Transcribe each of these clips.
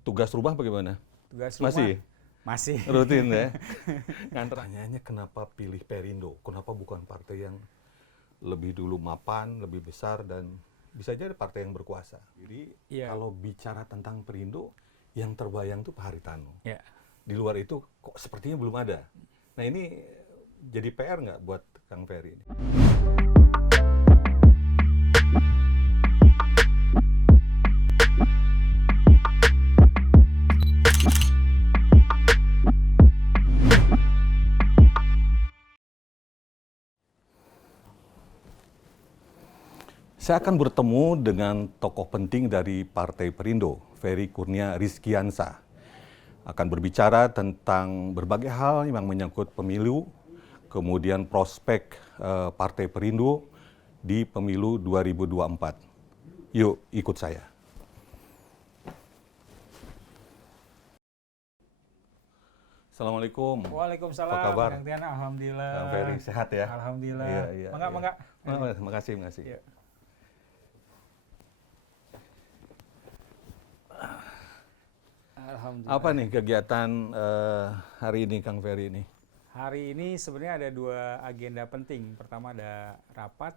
Tugas rumah bagaimana? Tugas rumah masih rutin ya. Pertanyaannya kenapa pilih Perindo? Kenapa bukan partai yang lebih dulu mapan, lebih besar dan bisa jadi partai yang berkuasa? Jadi kalau bicara tentang Perindo, yang terbayang tuh Pak Haritano. Di luar itu kok sepertinya belum ada. Nah ini jadi PR nggak buat Kang Ferry ini? Saya akan bertemu dengan tokoh penting dari Partai Perindo, Ferry Kurnia Rizkiansah. Akan berbicara tentang berbagai hal yang menyangkut pemilu, kemudian prospek Partai Perindo di pemilu 2024. Yuk, ikut saya. Assalamualaikum. Waalaikumsalam. Apa kabar? Kang Tian, alhamdulillah. Kang Ferry, sehat ya? Alhamdulillah. Iya. Mangga. Makasih. Iya. Alhamdulillah. Apa nih kegiatan hari ini, Kang Ferry ini? Hari ini sebenarnya ada dua agenda penting. Pertama ada rapat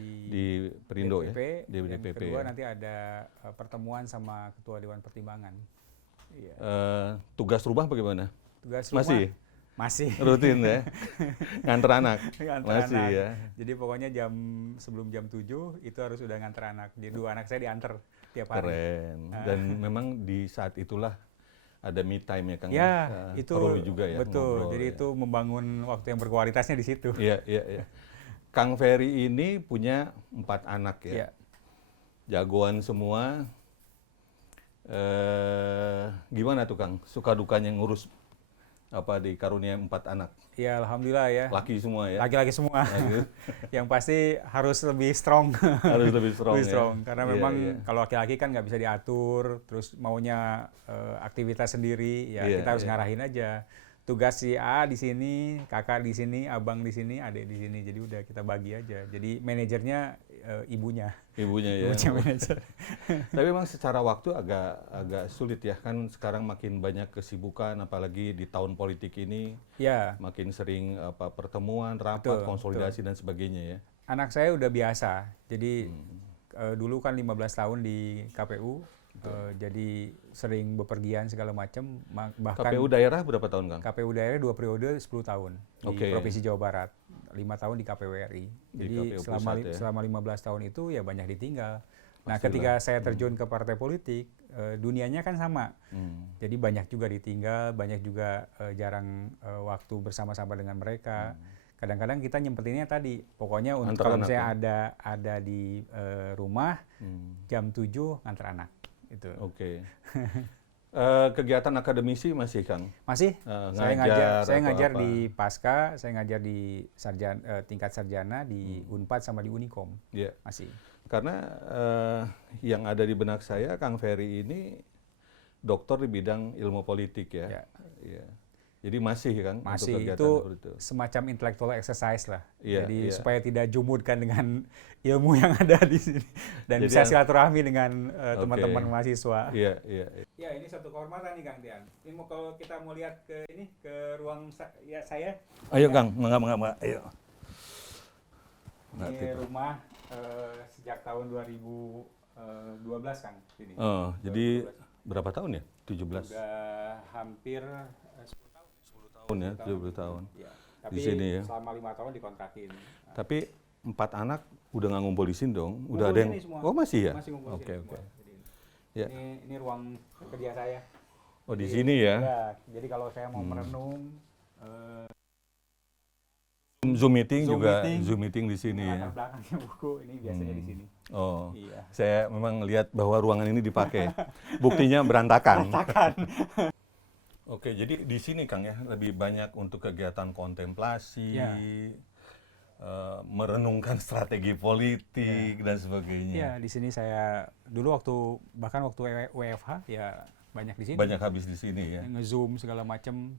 di Perindo DPP, ya? Di yang DPP kedua ya? nanti ada pertemuan sama Ketua Dewan Pertimbangan. Iya. Tugas rumah bagaimana? Tugas rumah masih rutin ya? Nganter anak? Masih anak. ya? Jadi pokoknya sebelum jam 7 itu harus udah nganter anak. Jadi dua anak saya diantar tiap hari. Keren. Dan memang di saat itulah ada me time ya Kang? Ya, itu perlu juga ya? betul. Ngobrol, jadi ya. itu membangun waktu yang berkualitasnya di situ. Iya. Kang Ferry ini punya 4 anak ya? Iya. Jagoan semua. Gimana tuh Kang? Suka dukanya ngurus di karunia 4 anak? Ya alhamdulillah ya. Laki semua ya? Laki-laki semua. Yang pasti harus lebih strong. Harus lebih strong lebih strong. ya? Karena memang kalau laki-laki kan nggak bisa diatur, terus maunya aktivitas sendiri, ya kita harus ngarahin aja. Tugas si A di sini, kakak di sini, abang di sini, adik di sini. Jadi udah kita bagi aja. Jadi manajernya ibunya. Ibunya ya. Ibunya manajer. Tapi memang secara waktu agak sulit ya, kan sekarang makin banyak kesibukan, apalagi di tahun politik ini. Ya. Makin sering pertemuan, rapat, konsolidasi dan sebagainya ya. Anak saya udah biasa. Jadi dulu kan 15 tahun di KPU. Jadi sering bepergian segala macam. Bahkan KPU daerah berapa tahun Kang? KPU daerah 2 periode 10 tahun di Provinsi Jawa Barat. 5 tahun di KPU RI. Jadi selama 15 tahun itu ya banyak ditinggal. Nah, ketika saya terjun ke partai politik, dunianya kan sama. Jadi banyak juga ditinggal, banyak juga jarang waktu bersama-sama dengan mereka. Kadang-kadang kita nyempetinnya tadi, pokoknya untuk kalau misalnya ada di rumah, jam 7 nganter anak. Itu. Oke. Kegiatan akademisi masih Kang? Masih. Saya ngajar di Pasca, saya ngajar di tingkat sarjana di Unpad sama di Unikom. Yeah. Masih. Karena yang ada di benak saya, Kang Ferry ini doktor di bidang ilmu politik ya. Yeah. Jadi masih kan? Masih, untuk itu semacam intellectual exercise lah. Jadi supaya tidak jumudkan dengan ilmu yang ada di sini. Dan bisa silaturahmi dengan teman-teman mahasiswa. Iya. Ya, ini satu kehormatan nih Kang Tian. Ini kalau kita mau lihat ke ruang saya. Ayo Kang, mangga. Ayo. Ini rumah sejak tahun 2012 Kang. Ini. Jadi berapa tahun ya? 17? Sudah hampir 10 tahun. Ya. Tapi di sini ya. Selama 5 tahun dikontrakin. Tapi 4 anak udah nggak ngumpul di sini dong? Udah ada yang semua. Oh masih ya? Masih ngumpul Oke. Ya. Ini ruang kerja saya. Oh di sini ya? Ya. Jadi kalau saya mau merenung, Zoom meeting di sini ya. Belakangnya buku ini biasanya di sini. Oh. Iya. Saya memang lihat bahwa ruangan ini dipakai. Buktinya berantakan. Oke, jadi di sini Kang ya lebih banyak untuk kegiatan kontemplasi, merenungkan strategi politik dan sebagainya. Ya, di sini saya dulu bahkan waktu WFH ya banyak di sini. Banyak habis di sini ya. Nge-zoom segala macam,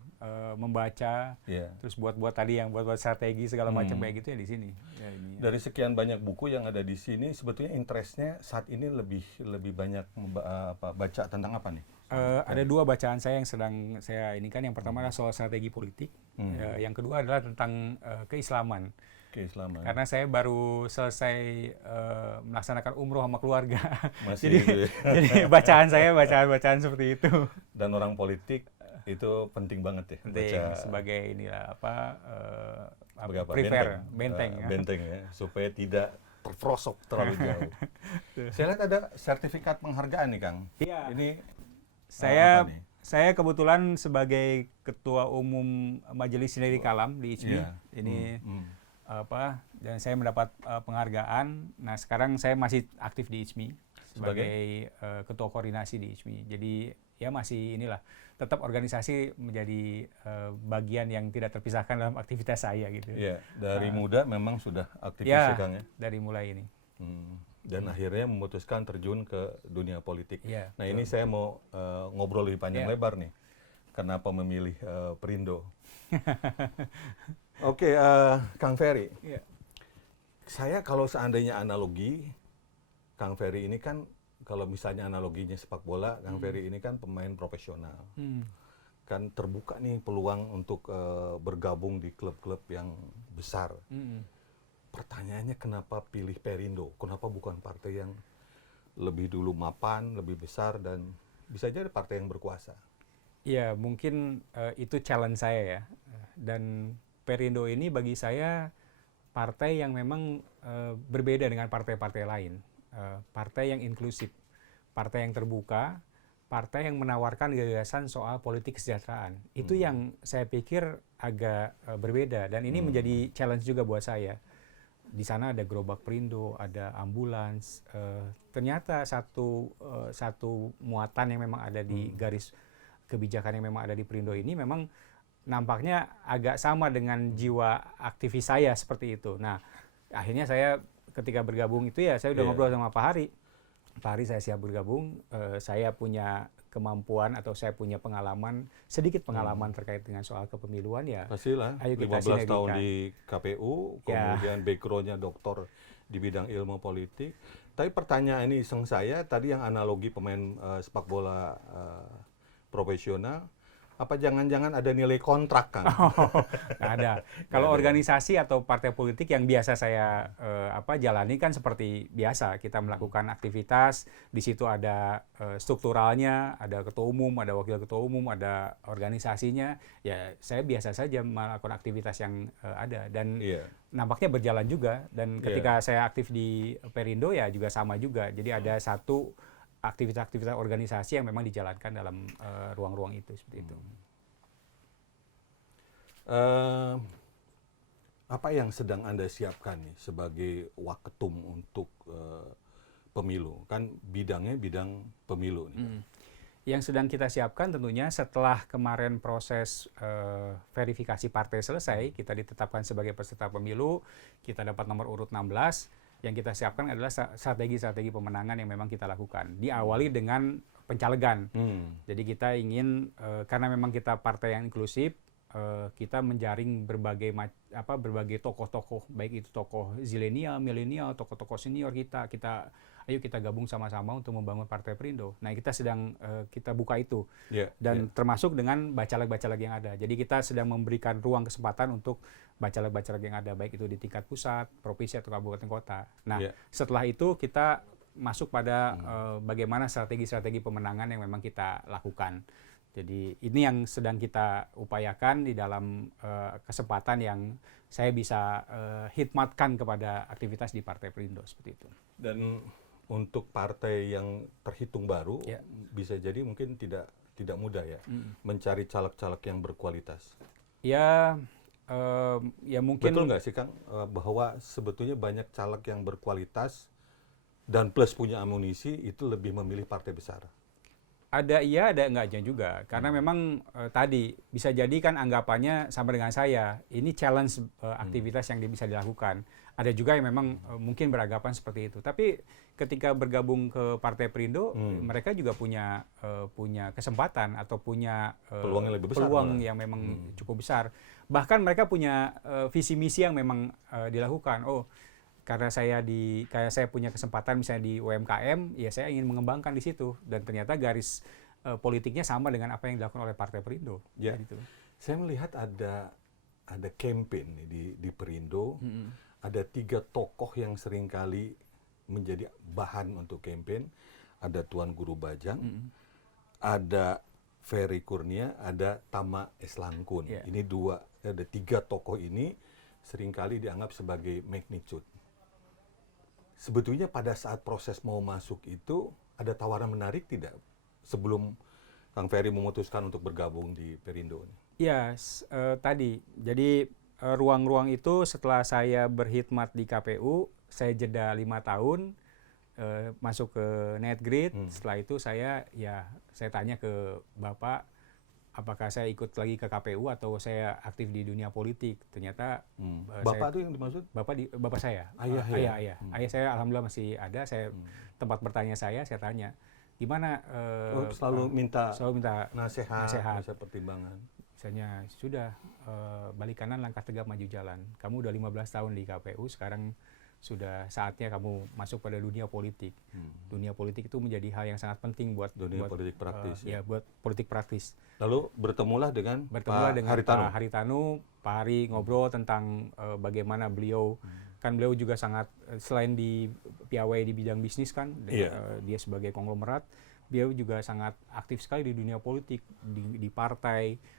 membaca, terus buat tadi yang buat strategi segala macam kayak gitu ya di sini. Ya, ini, Dari sekian banyak buku yang ada di sini, sebetulnya interestnya saat ini lebih banyak baca tentang apa nih? Ada dua bacaan saya yang sedang saya ini kan. Yang pertama adalah soal strategi politik, yang kedua adalah tentang keislaman. Karena saya baru selesai melaksanakan umroh sama keluarga. Jadi bacaan saya bacaan seperti itu. Dan orang politik itu penting banget ya. Penting sebagai inilah prepare benteng ya, supaya tidak terperosok terlalu jauh. Saya lihat ada sertifikat penghargaan nih Kang. Iya. Ini saya kebetulan sebagai ketua umum Majelis Sinari Kalam di ICMI. Ini dan saya mendapat penghargaan. Nah, sekarang saya masih aktif di ICMI sebagai ketua koordinasi di ICMI. Jadi ya masih tetap organisasi menjadi bagian yang tidak terpisahkan dalam aktivitas saya gitu. Iya, dari muda memang sudah aktif ya, Kang ya. Dari mulai ini. Dan akhirnya memutuskan terjun ke dunia politik. Ya, nah, ini saya mau ngobrol lebih panjang lebar nih. Kenapa memilih Perindo? Oke, Kang Ferry. Ya. Saya kalau seandainya analogi, Kang Ferry ini kan kalau misalnya analoginya sepak bola, Kang Ferry ini kan pemain profesional. Kan terbuka nih peluang untuk bergabung di klub-klub yang besar. Pertanyaannya kenapa pilih Perindo? Kenapa bukan partai yang lebih dulu mapan, lebih besar, dan bisa jadi partai yang berkuasa? Ya, mungkin itu challenge saya ya. Dan Perindo ini bagi saya partai yang memang berbeda dengan partai-partai lain. Partai yang inklusif, partai yang terbuka, partai yang menawarkan gagasan soal politik kesejahteraan. Itu yang saya pikir agak berbeda, dan ini menjadi challenge juga buat saya. Di sana ada gerobak Perindo, ada ambulans. Ternyata satu muatan yang memang ada di garis kebijakan yang memang ada di Perindo ini memang nampaknya agak sama dengan jiwa aktivis saya seperti itu. Nah, akhirnya saya ketika bergabung itu ya saya udah ngobrol sama Pak Hari. Pak Hari, saya siap bergabung. Saya punya kemampuan atau saya punya sedikit pengalaman terkait dengan soal kepemiluan ya. Pastilah, ayo kita 15 tahun di KPU, kemudian backgroundnya doktor di bidang ilmu politik. Tapi pertanyaan ini iseng saya, tadi yang analogi pemain sepak bola profesional, apa jangan-jangan ada nilai kontrak, Kang? Nggak ada. Kalau organisasi atau partai politik yang biasa saya jalani kan seperti biasa. Kita melakukan aktivitas, di situ ada strukturalnya, ada ketua umum, ada wakil ketua umum, ada organisasinya. Ya, saya biasa saja melakukan aktivitas yang ada. Dan nampaknya berjalan juga. Dan ketika saya aktif di Perindo ya juga sama juga. Jadi ada satu aktivitas-aktivitas organisasi yang memang dijalankan dalam ruang-ruang itu seperti itu. Apa yang sedang Anda siapkan nih sebagai waketum untuk pemilu? Kan bidangnya bidang pemilu nih. Yang sedang kita siapkan tentunya setelah kemarin proses verifikasi partai selesai, kita ditetapkan sebagai peserta pemilu, kita dapat nomor urut 16. Yang kita siapkan adalah strategi-strategi pemenangan yang memang kita lakukan. Diawali dengan pencalegan. Jadi kita ingin, karena memang kita partai yang inklusif, kita menjaring berbagai tokoh-tokoh, baik itu tokoh zilenial, milenial, tokoh-tokoh senior ayo kita gabung sama-sama untuk membangun Partai Perindo. Nah, kita sedang kita buka itu. Dan termasuk dengan bacaleg-bacaleg yang ada. Jadi kita sedang memberikan ruang kesempatan untuk bacaleg-bacaleg yang ada, baik itu di tingkat pusat, provinsi, atau kabupaten kota. Nah, setelah itu kita masuk pada bagaimana strategi-strategi pemenangan yang memang kita lakukan. Jadi ini yang sedang kita upayakan di dalam kesempatan yang saya bisa khidmatkan kepada aktivitas di Partai Perindo seperti itu. Dan untuk partai yang terhitung baru, bisa jadi mungkin tidak mudah ya mencari caleg-caleg yang berkualitas. Ya mungkin. Betul nggak sih Kang bahwa sebetulnya banyak caleg yang berkualitas dan plus punya amunisi itu lebih memilih partai besar? Ada iya, ada enggaknya juga. Karena memang tadi bisa jadi kan anggapannya sama dengan saya. Ini challenge aktivitas yang bisa dilakukan. Ada juga yang memang mungkin beranggapan seperti itu. Tapi ketika bergabung ke Partai Perindo, mereka juga punya kesempatan atau punya peluang yang lebih besar, peluang yang memang cukup besar. Bahkan mereka punya visi misi yang memang dilakukan. Oh, karena saya punya kesempatan misalnya di UMKM, ya saya ingin mengembangkan di situ, dan ternyata garis politiknya sama dengan apa yang dilakukan oleh Partai Perindo. Ya, gitu. Saya melihat ada campaign di Perindo, ada 3 tokoh yang seringkali menjadi bahan untuk campaign. Ada Tuan Guru Bajang, ada Ferry Kurnia, ada Tama S. Langkun. Yeah. Ini ada 3 tokoh ini seringkali dianggap sebagai magnitude. Sebetulnya pada saat proses mau masuk itu ada tawaran menarik tidak sebelum Kang Ferry memutuskan untuk bergabung di Perindo? Ya, tadi. Jadi ruang-ruang itu setelah saya berkhidmat di KPU, saya jeda 5 tahun, masuk ke Netgrid. Setelah itu saya tanya ke Bapak, apakah saya ikut lagi ke KPU atau saya aktif di dunia politik. Ternyata Bapak itu yang dimaksud? Bapak saya. Ayah saya alhamdulillah masih ada. Saya tempat bertanya saya tanya, gimana selalu minta nasihat, pertimbangan. Misalnya, sudah balik kanan langkah tegap maju jalan. Kamu udah 15 tahun di KPU, sekarang sudah saatnya kamu masuk pada dunia politik. Dunia politik itu menjadi hal yang sangat penting buat politik praktis. Buat politik praktis. Lalu bertemulah dengan Pak Haritanu. Pak Hari ngobrol tentang bagaimana beliau, kan beliau juga sangat, selain di piawai di bidang bisnis kan, dia sebagai konglomerat, beliau juga sangat aktif sekali di dunia politik, di partai.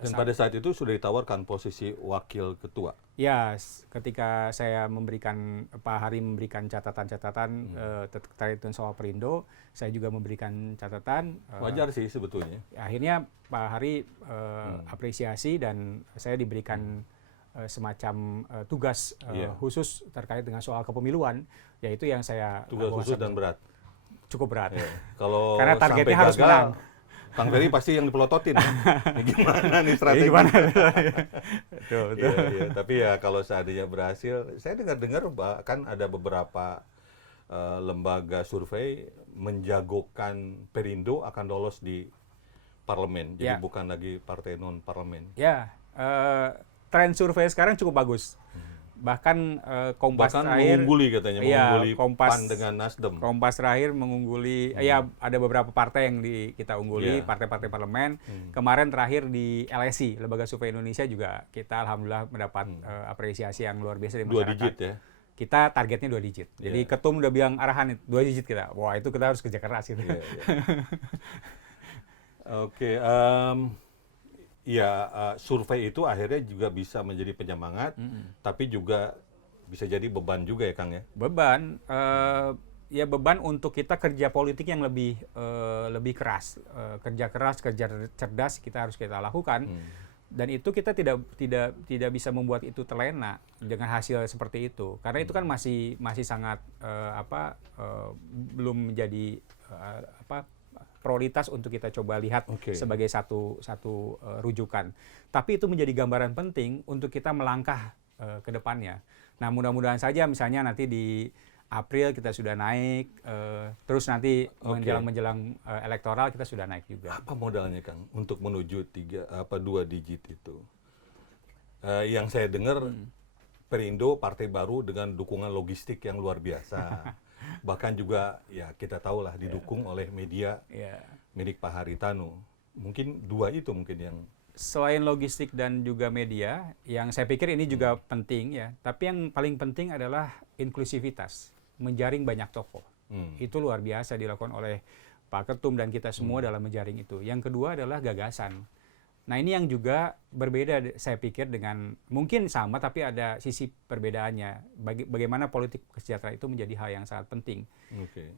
Dan pada saat itu sudah ditawarkan posisi wakil ketua. Ya, ketika saya Pak Hari memberikan catatan-catatan terkait dengan soal Perindo, saya juga memberikan catatan. Wajar sih sebetulnya. Akhirnya Pak Hari apresiasi dan saya diberikan semacam tugas khusus terkait dengan soal kepemiluan, yaitu yang saya tugas khusus dan berat. Cukup berat. Kalau karena targetnya harus menang. Kang Ferry pasti yang dipelototin. Gimana nih strategi? Betul. Ya, tapi ya kalau seandainya berhasil, saya dengar kan ada beberapa lembaga survei menjagokan Perindo akan lolos di parlemen. Jadi bukan lagi partai non parlemen. Ya, tren survei sekarang cukup bagus. Bahkan Kompas terakhir mengungguli katanya, mengungguli PAN dengan Nasdem. Kompas terakhir mengungguli, ada beberapa partai yang kita ungguli, partai-partai parlemen. Kemarin terakhir di LSI, Lembaga Survei Indonesia, juga kita alhamdulillah mendapat apresiasi yang luar biasa dari masyarakat. 2 digit ya? Kita targetnya 2 digit. Jadi ketum udah bilang arahan 2 digit kita. Wah, itu kita harus kerja keras gitu. Oke. Survei itu akhirnya juga bisa menjadi penyemangat, tapi juga bisa jadi beban juga ya Kang ya? Beban, beban untuk kita kerja politik yang lebih keras, kerja keras, kerja cerdas kita lakukan, dan itu kita tidak bisa membuat itu terlena dengan hasil seperti itu, karena itu kan masih sangat belum menjadi prioritas untuk kita coba lihat sebagai satu rujukan. Tapi itu menjadi gambaran penting untuk kita melangkah ke depannya. Nah, mudah-mudahan saja misalnya nanti di April kita sudah naik, terus nanti menjelang elektoral kita sudah naik juga. Apa modalnya Kang untuk menuju 2 digit itu? Yang saya dengar Perindo partai baru dengan dukungan logistik yang luar biasa. Bahkan juga ya kita tahulah didukung oleh media milik Pak Haritanu. Mungkin 2 itu mungkin yang selain logistik dan juga media, yang saya pikir ini juga penting ya. Tapi yang paling penting adalah inklusivitas, menjaring banyak tokoh. Itu luar biasa dilakukan oleh Pak Ketum dan kita semua dalam menjaring itu. Yang kedua adalah gagasan. Nah ini yang juga berbeda saya pikir dengan, mungkin sama tapi ada sisi perbedaannya. Bagaimana politik kesejahteraan itu menjadi hal yang sangat penting.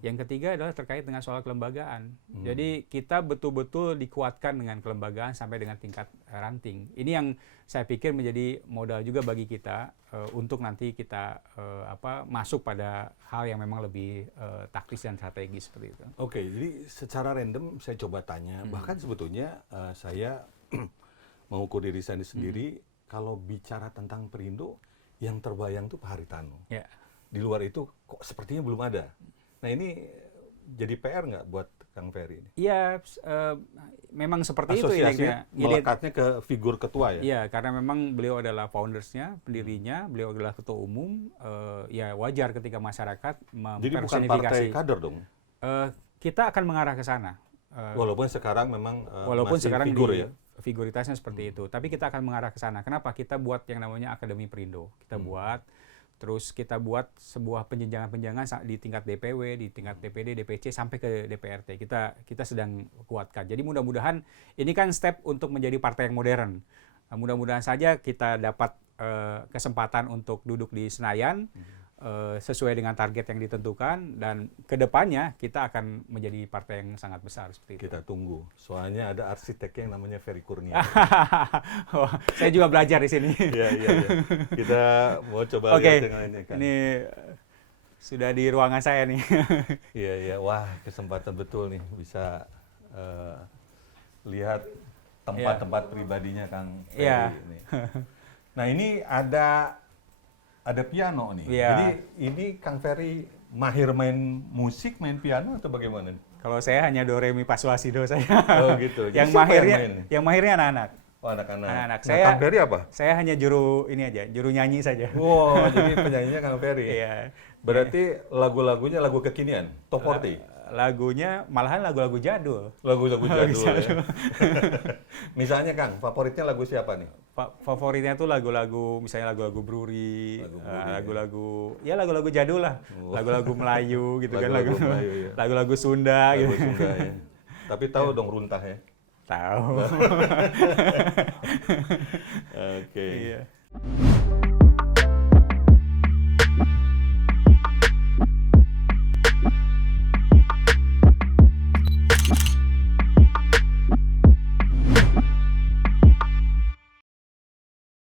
Yang ketiga adalah terkait dengan soal kelembagaan. Jadi kita betul-betul dikuatkan dengan kelembagaan sampai dengan tingkat ranting. Ini yang saya pikir menjadi modal juga bagi kita untuk nanti kita masuk pada hal yang memang lebih taktis dan strategis seperti itu. Oke, jadi secara random saya coba tanya, bahkan sebetulnya saya mengukur diri saya sendiri, kalau bicara tentang Perindo, yang terbayang tuh Pak Haritano. Yeah. Di luar itu kok sepertinya belum ada. Nah ini jadi PR nggak buat Kang Ferry ini? Iya, memang seperti asosiasi itu ya. Melekatnya ke figur ketua ya? Iya, karena memang beliau adalah foundersnya, pendirinya, beliau adalah ketua umum, ya wajar ketika masyarakat mempersonifikasi. Jadi bukan partai kader dong? Kita akan mengarah ke sana. Walaupun sekarang memang walaupun masih sekarang figur ya? Figuritasnya seperti itu, tapi kita akan mengarah ke sana. Kenapa? Kita buat yang namanya Akademi Perindo. Kita buat, terus kita buat sebuah penjenjangan-penjenjangan di tingkat DPW, di tingkat DPD, DPC sampai ke DPRT. Kita sedang kuatkan. Jadi mudah-mudahan ini kan step untuk menjadi partai yang modern. Mudah-mudahan saja kita dapat kesempatan untuk duduk di Senayan sesuai dengan target yang ditentukan, dan kedepannya kita akan menjadi partai yang sangat besar seperti itu. Kita tunggu. Soalnya ada arsiteknya yang namanya Ferry Kurnia. Oh, saya juga belajar di sini. Iya. Kita mau coba lihat dengan ini kan. Ini sudah di ruangan saya nih. Iya. Wah, kesempatan betul nih bisa lihat tempat-tempat pribadinya Kang Ferry ini. Nah, ini ada piano nih. Jadi ini Kang Ferry mahir main musik, main piano atau bagaimana? Kalau saya hanya do re mi fa sol la si do saya. Oh gitu. yang mahirnya anak-anak. Oh, anak-anak. Anak-anak. Nah, Kang Ferry apa? Saya hanya juru nyanyi saja. Wow, jadi penyanyinya Kang Ferry. Iya. Berarti lagu-lagunya lagu kekinian, top 40. Lagunya malahan lagu-lagu jadul. Lagu-lagu jadul. Ya. Misalnya Kang, favoritnya lagu siapa nih? Favoritnya tuh lagu-lagu, misalnya lagu-lagu Bruri, lagu-lagu jadul lah, lagu-lagu Melayu gitu kan, lagu-lagu Sunda gitu. Sunda, ya. Tapi tahu dong runtah ya? Tahu. Oke. Iya.